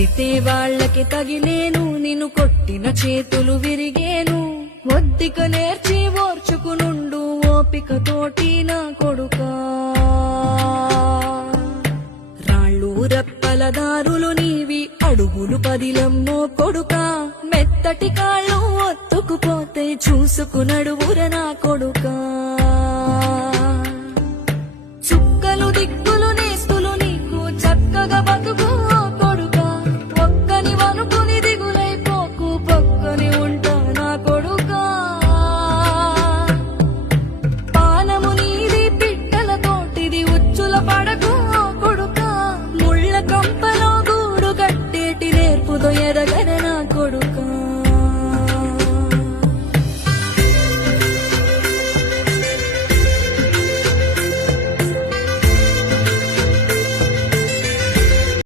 తిడితే వాళ్ళకి తగిలేను, నిన్ను కొట్టిన చేతులు విరిగేను. ఒద్దిక నేర్చి ఓర్చుకునుండు ఓపికతోటి నా కొడుకా. రాళ్ళు రెప్పల దారులు నీవి, అడుగులు పదిలమ్మో కొడుకా. మెత్తటి కాళ్ళు ఒత్తుకుపోతే చూసుకునడువుర నా కొడుకా. చుక్కలు దిక్కులు నేస్తులు నీకు చక్కగా బతుకు కొడుకా. ఒక్కని వనుకుని దిగులైపోకు, పక్కని ఉంటా నా కొడుకా. పానము నీది పిట్టల తోటిది, ఉచ్చుల పడకు కొడుకా. ముళ్ళ కంపలో గూడు కట్టేటి నేర్పుదో ఎరగని